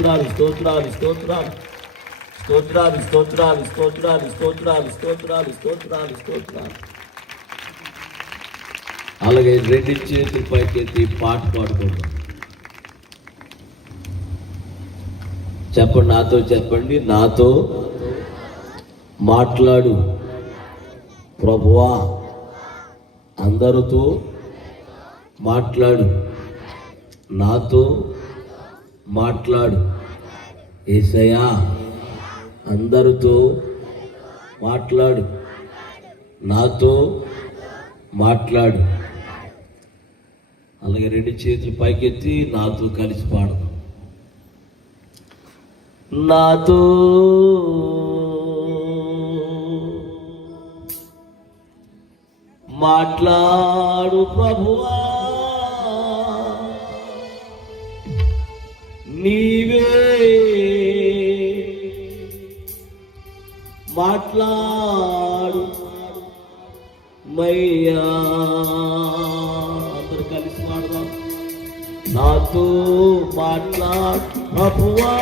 స్తోత్రాలు స్తోత్రాలు స్తోత్రాలు స్తోత్రాలు స్తోత్రాలు స్తోత్రాలు స్తోత్రాలు స్తోత్రాలు స్తోత్రాలు. అలాగే రెండు చేతులు పైకెత్తి పాట పాడుకుంటాం. చెప్పండి, నాతో చెప్పండి. నాతో మాట్లాడు ప్రభువా, అందరితో మాట్లాడు, నాతో మాట్లాడు యేసయ్యా, అందరితో మాట్లాడు, నాతో మాట్లాడు. అలాగే రెండు చేతులు పైకెత్తి నాతో కలిసి పాడదాం. నాతో మాట్లాడు ప్రభువా, నీవే మాట్లాడు మయ్యా. అందరూ కలిసి పాడదాం. నాతో మాట్లాడు ప్రభువా,